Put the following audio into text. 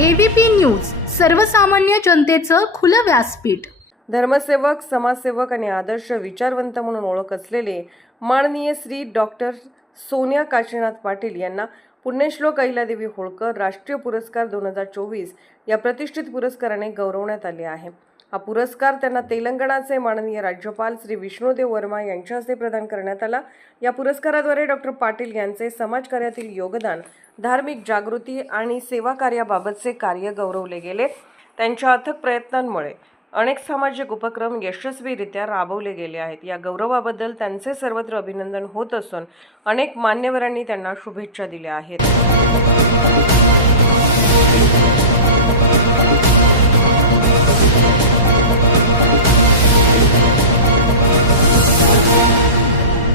ABP news सर्वसामान्य जनतेचं खुलं व्यासपीठ. धर्मसेवक समाजसेवक आणि आदर्श विचारवंत म्हणून ओळख असलेले माननीय श्री डॉक्टर सोनिया काशीनाथ पाटील यांना पुण्यश्लोक अहिलादेवी होळकर राष्ट्रीय पुरस्कार दोन हजार चोवीस या प्रतिष्ठित पुरस्काराने गौरवण्यात आले आहे. हा पुरस्कार त्यांना तेलंगणाचे माननीय राज्यपाल श्री विष्णुदेव वर्मा यांच्या हस्ते प्रदान करण्यात आला. या पुरस्काराद्वारे डॉक्टर पाटील यांचे समाजकार्यातील योगदान धार्मिक जागृती आणि सेवा कार्याबाबतचे कार्य गौरवले गेले. त्यांच्या अथक प्रयत्नांमुळे अनेक सामाजिक उपक्रम यशस्वीरित्या राबवले गेले आहेत. या गौरवाबद्दल त्यांचे सर्वत्र अभिनंदन होत असून अनेक मान्यवरांनी त्यांना शुभेच्छा दिल्या आहेत.